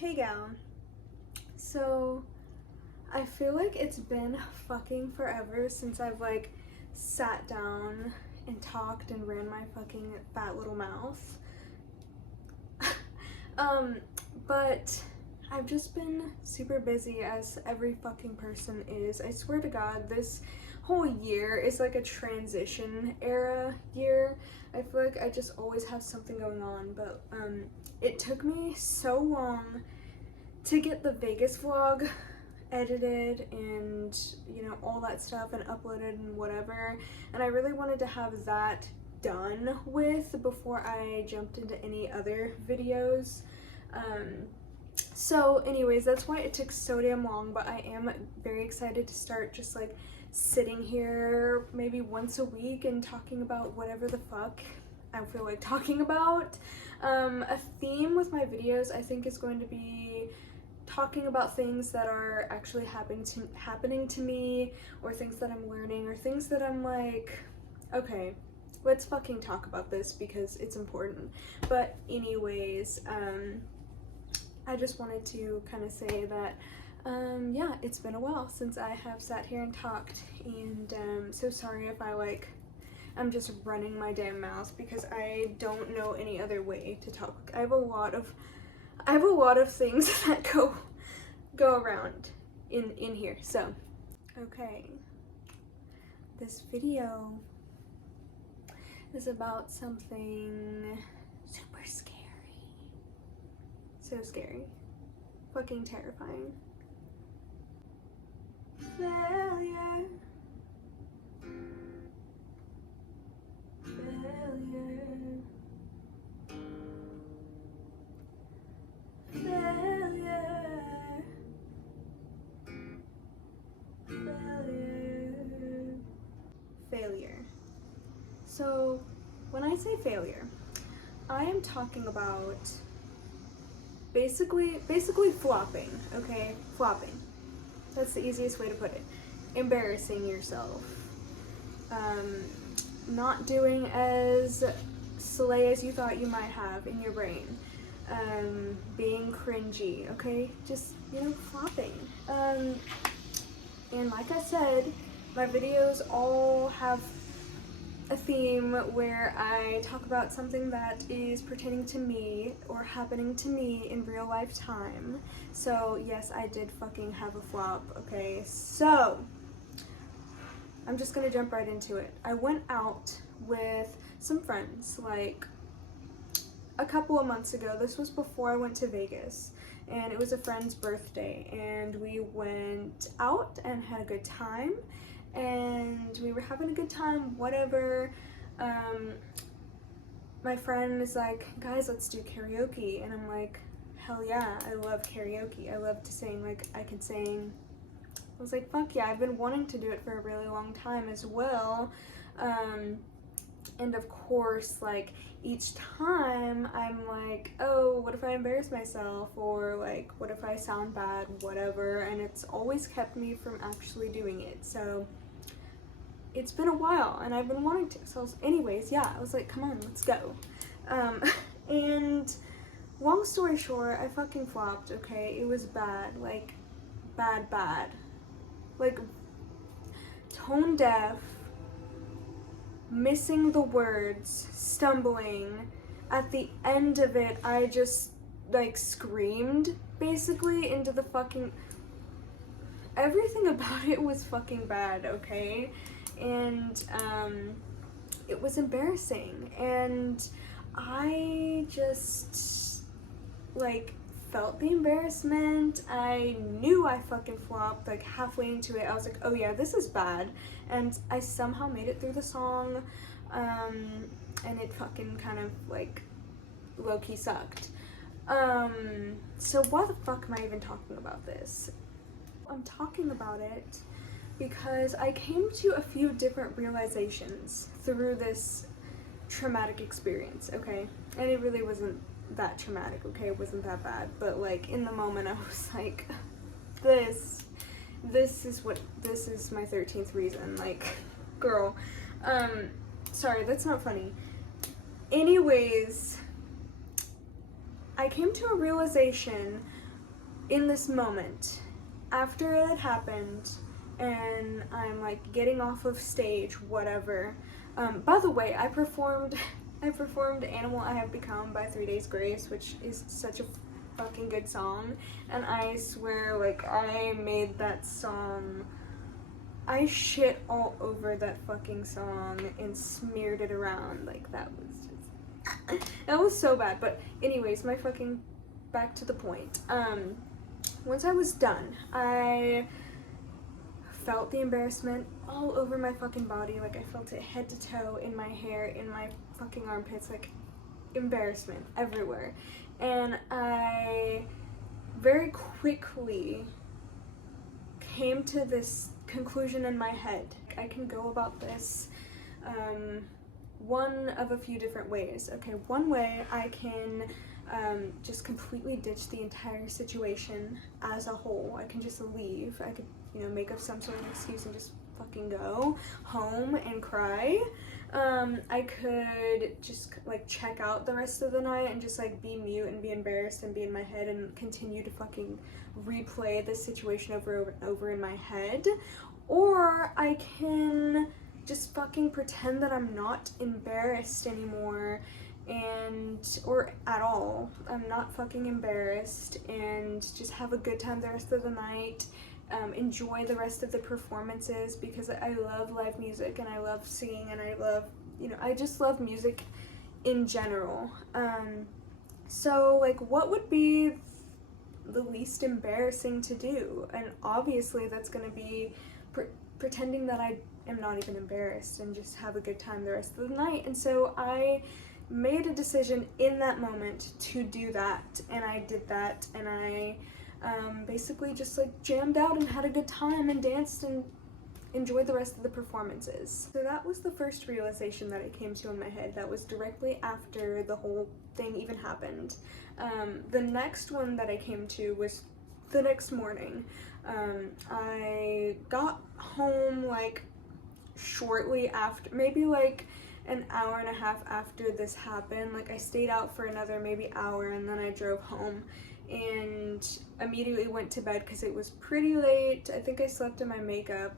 Hey gal. So I feel like it's been fucking forever since I've like sat down and talked and ran my fucking fat little mouth. um, but I've just been super busy as every fucking person is. I swear to God, this whole year is like a transition era year. I feel like I just always have something going on, but it took me so long to get the Vegas vlog edited and all that stuff and uploaded and whatever, and I really wanted to have that done with before I jumped into any other videos. So anyways, that's why it took so damn long, but I am very excited to start just like sitting here maybe once a week and talking about whatever the fuck I feel like talking about. A theme with my videos I think is going to be talking about things that are actually happening to me, or things that I'm learning, or things that I'm like, okay, let's fucking talk about this because it's important. But anyways, I just wanted to kind of say that yeah, it's been a while since I have sat here and talked, and so sorry if I'm just running my damn mouth because I don't know any other way to talk. I have a lot of things that go around in here. So, okay. This video is about something super scary. So scary. Fucking terrifying. Failure. Failure. Failure. Failure. Failure. So, when I say failure, I am talking about basically flopping, okay? Flopping. That's the easiest way to put it. Embarrassing yourself. Not doing as slay as you thought you might have in your brain. Being cringy, okay? Just, flopping. And like I said, my videos all have a theme where I talk about something that is pertaining to me or happening to me in real life time. So yes, I did fucking have a flop, okay? So, I'm just gonna jump right into it. I went out with some friends like a couple of months ago. This was before I went to Vegas, and it was a friend's birthday, and we went out and had a good time, and we were having a good time, whatever. My friend is like, guys, let's do karaoke, and I'm like, hell yeah, I love karaoke. I love to sing. Like, I can sing. I was like, fuck yeah, I've been wanting to do it for a really long time as well. And of course, like, each time I'm like, oh, what if I embarrass myself, or like, what if I sound bad, whatever, and it's always kept me from actually doing it. So it's been a while and I've been wanting to. So anyways, yeah, I was like, come on, let's go. And long story short, I fucking flopped, okay? It was bad, like bad, like tone deaf, missing the words, stumbling. At the end of it, I just like screamed basically into the fucking, everything about it was fucking bad, okay? And it was embarrassing, and I just like felt the embarrassment. I knew I fucking flopped like halfway into it. I was like, oh yeah, this is bad, and I somehow made it through the song, and it fucking kind of like low-key sucked. So why the fuck am I even talking about this? I'm talking about it because I came to a few different realizations through this traumatic experience, okay? And it really wasn't that traumatic, okay? It wasn't that bad, but like in the moment I was like, this is my 13th reason, like, girl. Sorry, that's not funny. Anyways, I came to a realization in this moment, after it had happened, and I'm like getting off of stage, whatever. By the way, I performed Animal I Have Become by 3 Days Grace, which is such a fucking good song, and I swear, like, I made that song, I shit all over that fucking song and smeared it around, like, that was so bad. But anyways, back to the point. Once I was done, I felt the embarrassment all over my fucking body. Like, I felt it head to toe, in my hair, in my fucking armpits, like, embarrassment everywhere. And I very quickly came to this conclusion in my head. I can go about this one of a few different ways. Okay, one way, I can just completely ditch the entire situation as a whole. I can just leave. I could, you know, make up some sort of excuse and just fucking go home and cry. I could just like check out the rest of the night and just like be mute and be embarrassed and be in my head and continue to fucking replay this situation over and over in my head. Or I can just fucking pretend that I'm not embarrassed anymore, or at all. I'm not fucking embarrassed, and just have a good time the rest of the night. Enjoy the rest of the performances, because I love live music and I love singing and I love, you know, I just love music in general. So like, what would be the least embarrassing to do? And obviously that's gonna be pretending that I am not even embarrassed and just have a good time the rest of the night. And so I made a decision in that moment to do that, and I did that, and I basically just like jammed out and had a good time and danced and enjoyed the rest of the performances. So that was the first realization that I came to in my head. That was directly after the whole thing even happened. The next one that I came to was the next morning. I got home like shortly after, maybe like an hour and a half after this happened. Like, I stayed out for another maybe hour, and then I drove home and immediately went to bed because it was pretty late. I think I slept in my makeup.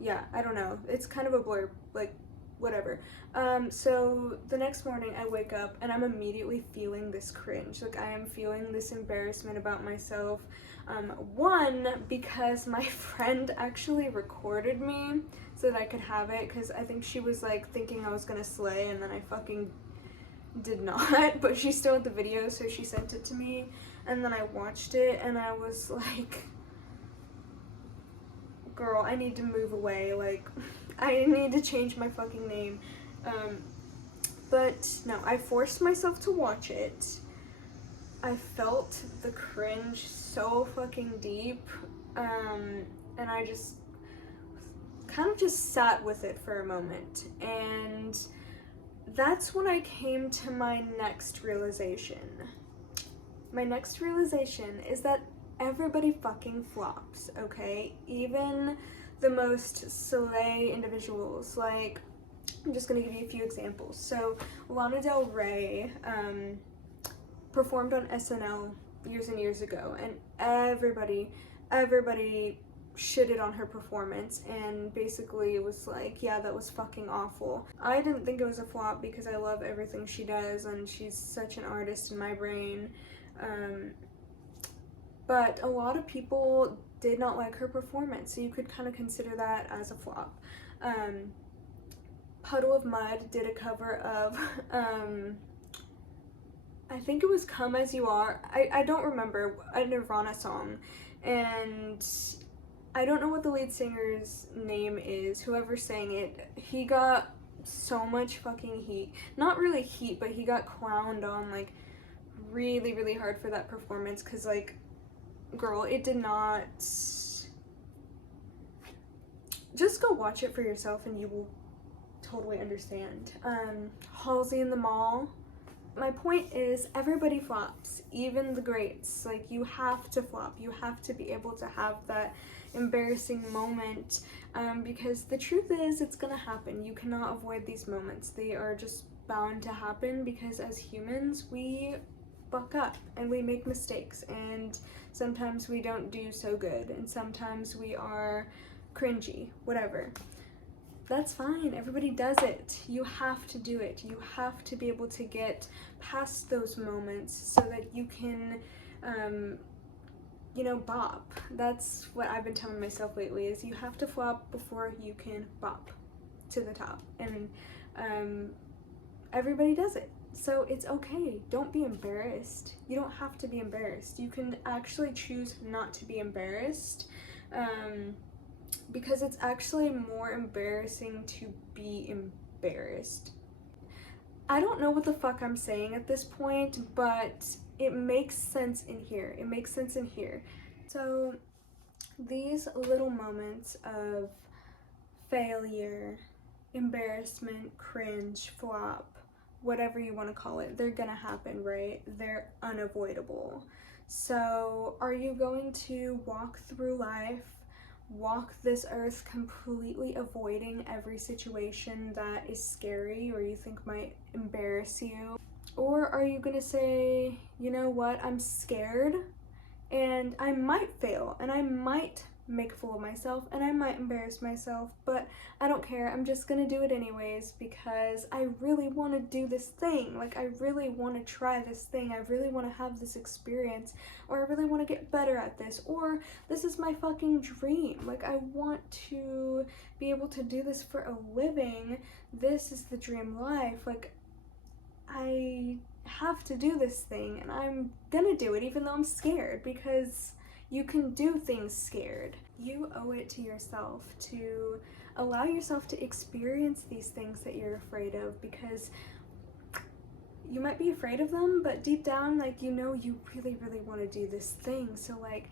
Yeah, I don't know. It's kind of a blur, like, whatever. So the next morning I wake up and I'm immediately feeling this cringe. Like, I am feeling this embarrassment about myself. One, because my friend actually recorded me so that I could have it, because I think she was like thinking I was gonna slay, and then I fucking did not. But she still had the video, so she sent it to me, and then I watched it and I was like, girl, I need to move away. Like, I need to change my fucking name. But no, I forced myself to watch it. I felt the cringe so fucking deep, and I just kind of just sat with it for a moment, and that's when I came to my next realization. My next realization is that everybody fucking flops, okay? Even the most slay individuals. Like, I'm just gonna give you a few examples. So, Lana Del Rey performed on SNL years and years ago, and everybody shitted on her performance and basically was like, yeah, that was fucking awful. I didn't think it was a flop because I love everything she does and she's such an artist in my brain. But a lot of people did not like her performance, so you could kind of consider that as a flop. Puddle of Mudd did a cover of, I think it was Come As You Are. I don't remember, a Nirvana song, and I don't know what the lead singer's name is. Whoever sang it, he got so much fucking heat. Not really heat, but he got clowned on like really, really hard for that performance, because like, girl, it did not. Just go watch it for yourself and you will totally understand. Halsey in the Mall. My point is, everybody flops, even the greats. Like, you have to flop. You have to be able to have that embarrassing moment, because the truth is, it's gonna happen. You cannot avoid these moments. They are just bound to happen, because as humans, we fuck up and we make mistakes, and sometimes we don't do so good, and sometimes we are cringy, whatever. That's fine. Everybody does it. You have to do it. You have to be able to get past those moments so that you can, you know, bop. That's what I've been telling myself lately, is you have to flop before you can bop to the top. And everybody does it. So it's okay. Don't be embarrassed. You don't have to be embarrassed. You can actually choose not to be embarrassed. Because it's actually more embarrassing to be embarrassed. I don't know what the fuck I'm saying at this point, but it makes sense in here. It makes sense in here. So these little moments of failure, embarrassment, cringe, flop, whatever you want to call it, they're gonna happen, right? They're unavoidable. So are you going to walk through life, walk this earth completely avoiding every situation that is scary or you think might embarrass you? Or are you gonna say, you know what, I'm scared and I might fail and I might make a fool of myself and I might embarrass myself, but I don't care, I'm just gonna do it anyways because I really want to do this thing. Like, I really want to try this thing, I really want to have this experience, or I really want to get better at this, or this is my fucking dream. Like, I want to be able to do this for a living. This is the dream life. Like, I have to do this thing and I'm gonna do it even though I'm scared, because you can do things scared. You owe it to yourself to allow yourself to experience these things that you're afraid of, because you might be afraid of them, but deep down, like, you know, you really, really want to do this thing. So, like,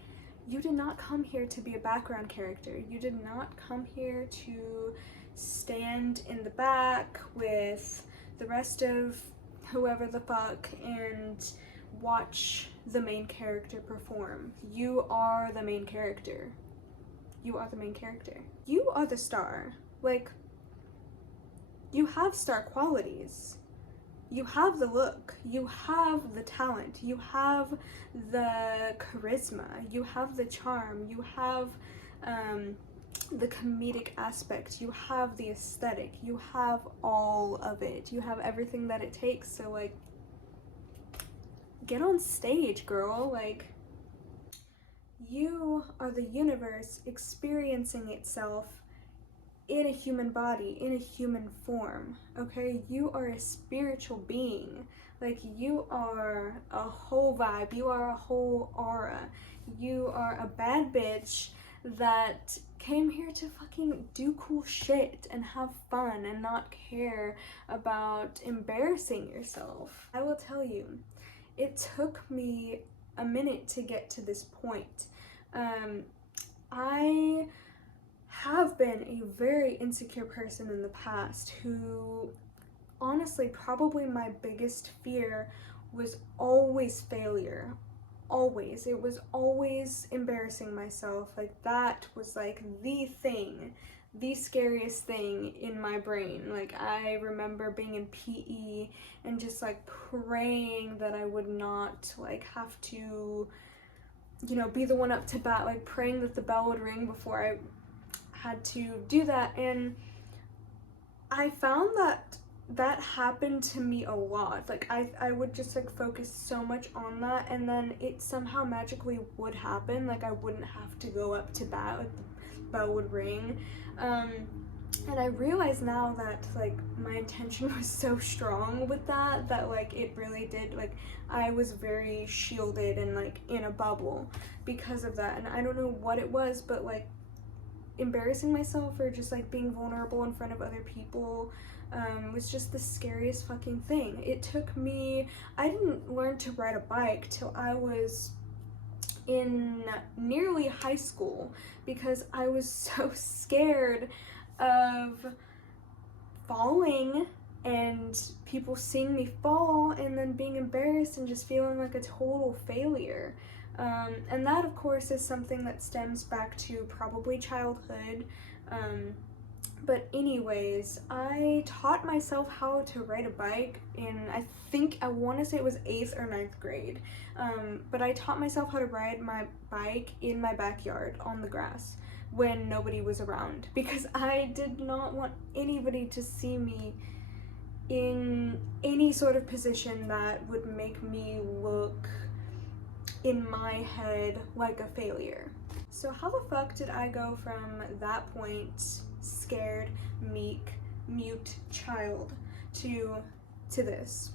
you did not come here to be a background character. You did not come here to stand in the back with the rest of whoever the fuck and watch the main character perform. You are the main character. You are the main character. You are the star. Like, you have star qualities. You have the look. You have the talent. You have the charisma. You have the charm. You have the comedic aspect. You have the aesthetic. You have all of it. You have everything that it takes. So, like, get on stage, girl. Like, you are the universe experiencing itself in a human body, in a human form, okay? You are a spiritual being. Like, you are a whole vibe. You are a whole aura. You are a bad bitch that came here to fucking do cool shit and have fun and not care about embarrassing yourself. I will tell you, it took me a minute to get to this point. I have been a very insecure person in the past who, honestly, probably my biggest fear was always failure. Always. It was always embarrassing myself. Like, that was like the thing, the scariest thing in my brain. Like, I remember being in PE and just like praying that I would not like have to, you know, be the one up to bat, like praying that the bell would ring before I had to do that. And I found that that happened to me a lot. Like, I would just like focus so much on that, and then it somehow magically would happen. Like, I wouldn't have to go up to bat, like the bell would ring. And I realize now that like my intention was so strong with that like it really did, like, I was very shielded and like in a bubble because of that. And I don't know what it was, but like embarrassing myself or just like being vulnerable in front of other people was just the scariest fucking thing. It took me, I didn't learn to ride a bike till I was in nearly high school because I was so scared of falling and people seeing me fall and then being embarrassed and just feeling like a total failure. And that, of course, is something that stems back to probably childhood, But anyways, I taught myself how to ride a bike in, I want to say it was 8th or 9th grade. But I taught myself how to ride my bike in my backyard on the grass when nobody was around, because I did not want anybody to see me in any sort of position that would make me look in my head like a failure. So how the fuck did I go from that point, scared, meek, mute child, to this?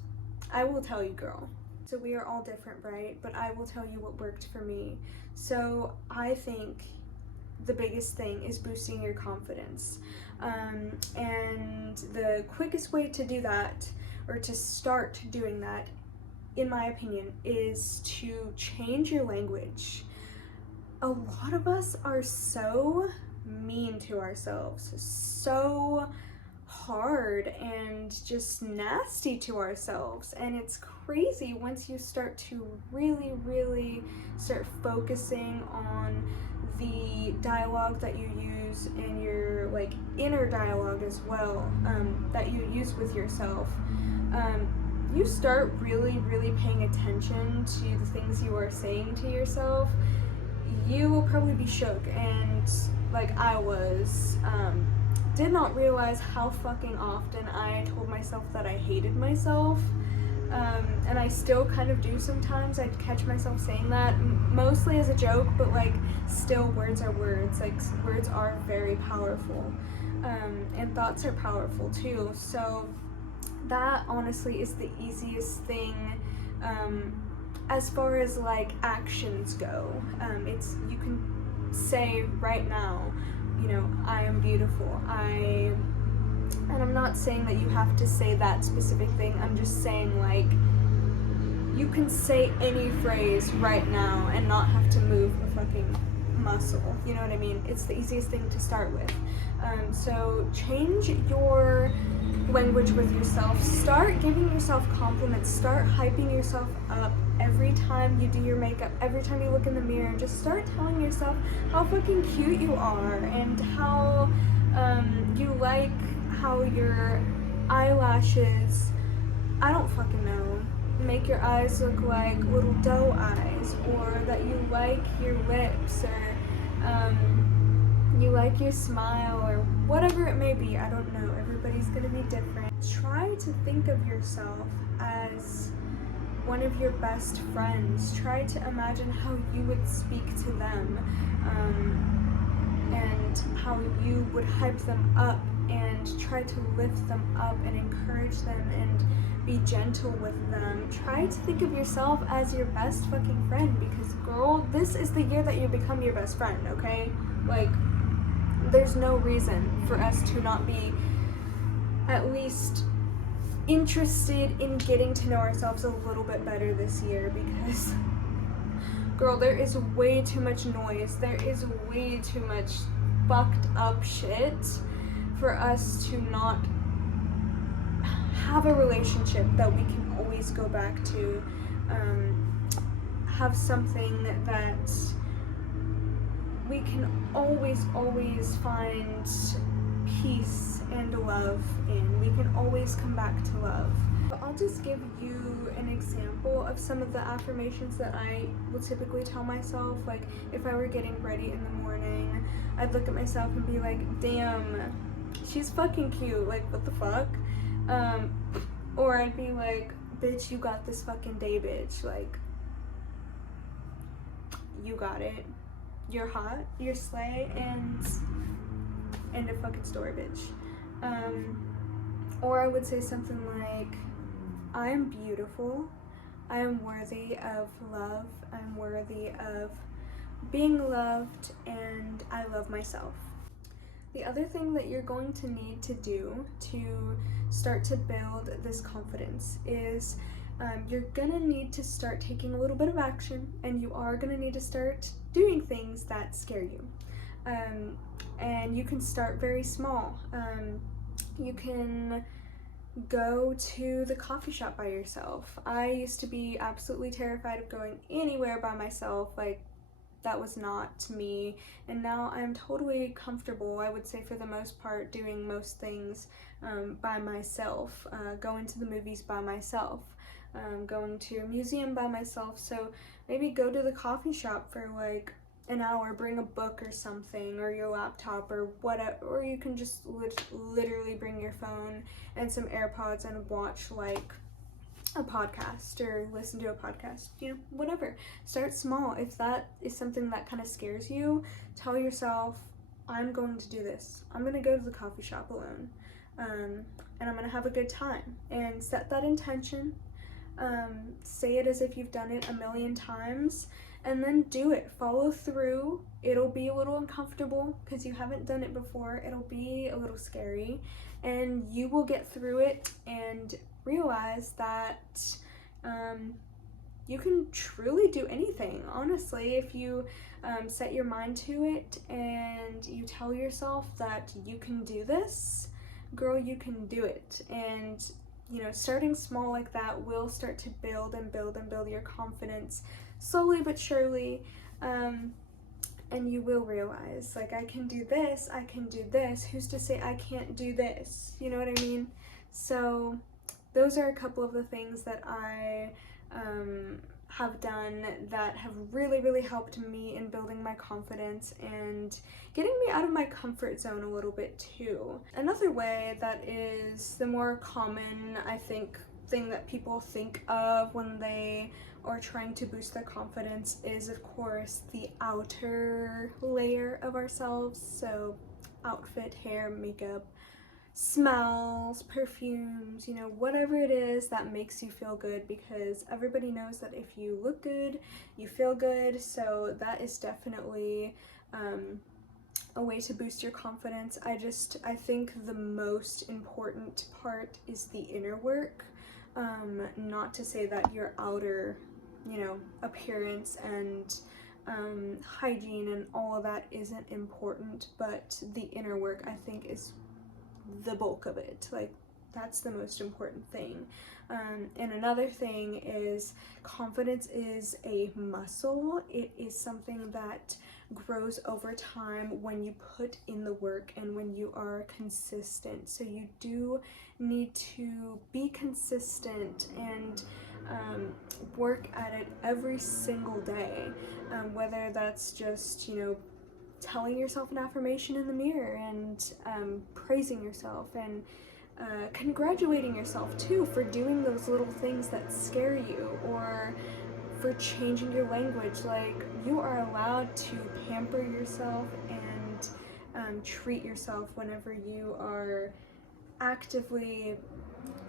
I will tell you, girl. So we are all different, right? But I will tell you what worked for me. So I think the biggest thing is boosting your confidence. And the quickest way to do that, or to start doing that, in my opinion, is to change your language. A lot of us are so mean to ourselves, so hard and just nasty to ourselves, and it's crazy once you start to really start focusing on the dialogue that you use in your like inner dialogue as well, that you use with yourself. You start really paying attention to the things you are saying to yourself, you will probably be shook, and like I was, did not realize how fucking often I told myself that I hated myself, and I still kind of do sometimes. I catch myself saying that, mostly as a joke, but like still, words are words, like words are very powerful, and thoughts are powerful too. So that honestly is the easiest thing, as far as like actions go. It's, you can say right now, you know, I am beautiful, and I'm not saying that you have to say that specific thing, I'm just saying like you can say any phrase right now and not have to move a fucking muscle, you know what I mean? It's the easiest thing to start with. So change your language with yourself. Start giving yourself compliments. Start hyping yourself up every time you do your makeup, every time you look in the mirror. Just start telling yourself how fucking cute you are, and how you like how your eyelashes, I don't fucking know, make your eyes look like little doe eyes, or that you like your lips, or you like your smile, or whatever it may be. I don't know, everybody's gonna be different. Try to think of yourself as one of your best friends. Try to imagine how you would speak to them, and how you would hype them up and try to lift them up and encourage them and be gentle with them. Try to think of yourself as your best fucking friend, because girl, this is the year that you become your best friend, okay? Like, there's no reason for us to not be at least interested in getting to know ourselves a little bit better this year, because girl, there is way too much noise, there is way too much fucked up shit for us to not have a relationship that we can always go back to, have something that we can always find peace and love in. We can always come back to love. But I'll just give you an example of some of the affirmations that I will typically tell myself. Like, if I were getting ready in the morning, I'd look at myself and be like, damn, she's fucking cute, like, what the fuck? Or I'd be like, bitch, you got this fucking day, bitch, like, you got it. You're hot, you're slay, and end of fucking story, bitch. Or I would say something like, I am beautiful, I am worthy of love, I'm worthy of being loved, and I love myself. The other thing that you're going to need to do to start to build this confidence is you're gonna need to start taking a little bit of action, and you are gonna need to start doing things that scare you. And you can start very small. You can go to the coffee shop by yourself. I used to be absolutely terrified of going anywhere by myself, like that was not me, and now I'm totally comfortable, I would say for the most part, doing most things by myself, going to the movies by myself, going to a museum by myself. So maybe go to the coffee shop for like an hour, bring a book or something, or your laptop or whatever, or you can just literally bring your phone and some AirPods and watch like a podcast or listen to a podcast, you know, whatever. Start small. If that is something that kind of scares you, tell yourself, I'm going to do this. I'm going to go to the coffee shop alone, and I'm going to have a good time, and set that intention. Say it as if you've done it a million times, and then do it. Follow through. It'll be a little uncomfortable because you haven't done it before. It'll be a little scary, and you will get through it and realize that you can truly do anything, honestly, if you set your mind to it and you tell yourself that you can do this, girl, you can do it. And you know, starting small like that will start to build and build and build your confidence slowly but surely, and you will realize, like, I can do this, I can do this, who's to say I can't do this, you know what I mean? So those are a couple of the things that I have done that have really helped me in building my confidence and getting me out of my comfort zone a little bit too. Another way that is the more common, I think, thing that people think of when they are trying to boost their confidence is, of course, the outer layer of ourselves. So outfit, hair, makeup, smells, perfumes, you know, whatever it is that makes you feel good, because everybody knows that if you look good, you feel good. So that is definitely a way to boost your confidence. I think the most important part is the inner work. Not to say that your outer, you know, appearance and hygiene and all of that isn't important, but the inner work, I think, is the bulk of it. Like, that's the most important thing. And another thing is, confidence is a muscle. It is something that grows over time when you put in the work and when you are consistent. So you do need to be consistent and work at it every single day, whether that's just, you know, telling yourself an affirmation in the mirror and praising yourself and congratulating yourself too for doing those little things that scare you, or for changing your language. Like, you are allowed to pamper yourself and treat yourself whenever you are actively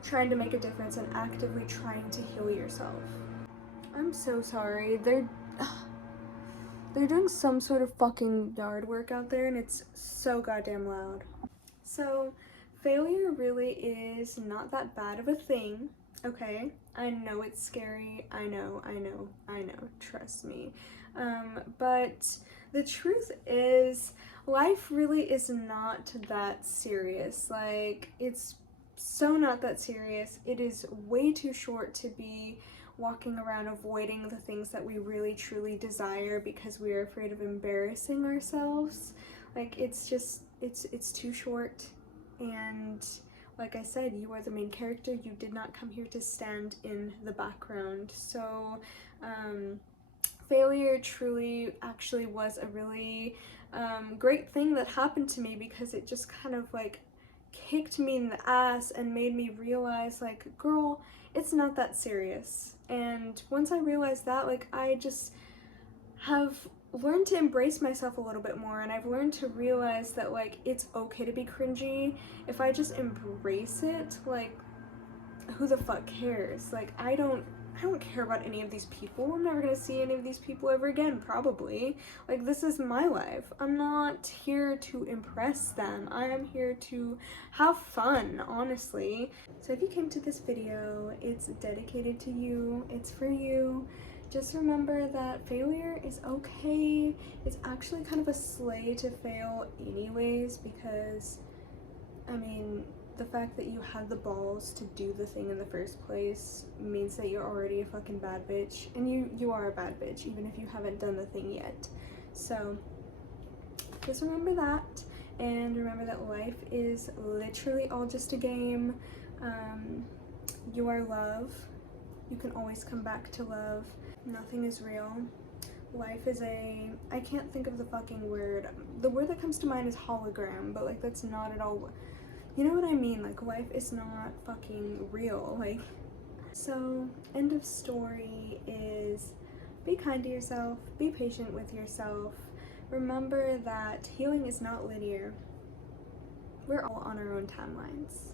trying to make a difference and actively trying to heal yourself. I'm so sorry. They're doing some sort of fucking yard work out there, and it's so goddamn loud. So, failure really is not that bad of a thing, okay? I know it's scary. I know. Trust me. But the truth is, life really is not that serious. Like, it's so not that serious. It is way too short to be walking around avoiding the things that we really truly desire because we are afraid of embarrassing ourselves. Like, it's just, it's too short. And like I said, you are the main character. You did not come here to stand in the background. So failure truly actually was a really great thing that happened to me, because it just kind of like kicked me in the ass and made me realize, like, girl, it's not that serious. And once I realized that, like, I just have learned to embrace myself a little bit more, and I've learned to realize that, like, it's okay to be cringy. If I just embrace it, like, who the fuck cares? Like, I don't care about any of these people. I'm never gonna see any of these people ever again, probably. Like, this is my life. I'm not here to impress them. I am here to have fun, honestly. So if you came to this video, it's dedicated to you. It's for you. Just remember that failure is okay. It's actually kind of a slay to fail anyways, because, I mean, The fact that you had the balls to do the thing in the first place means that you're already a fucking bad bitch. And you are a bad bitch, even if you haven't done the thing yet. So just remember that, and remember that life is literally all just a game. You are love. You can always come back to love. Nothing is real. Life is a, I can't think of the fucking word. The word that comes to mind is hologram, but like that's not at all, you know what I mean? Like life is not fucking real. Like, so end of story is be kind to yourself, be patient with yourself. Remember that healing is not linear. We're all on our own timelines.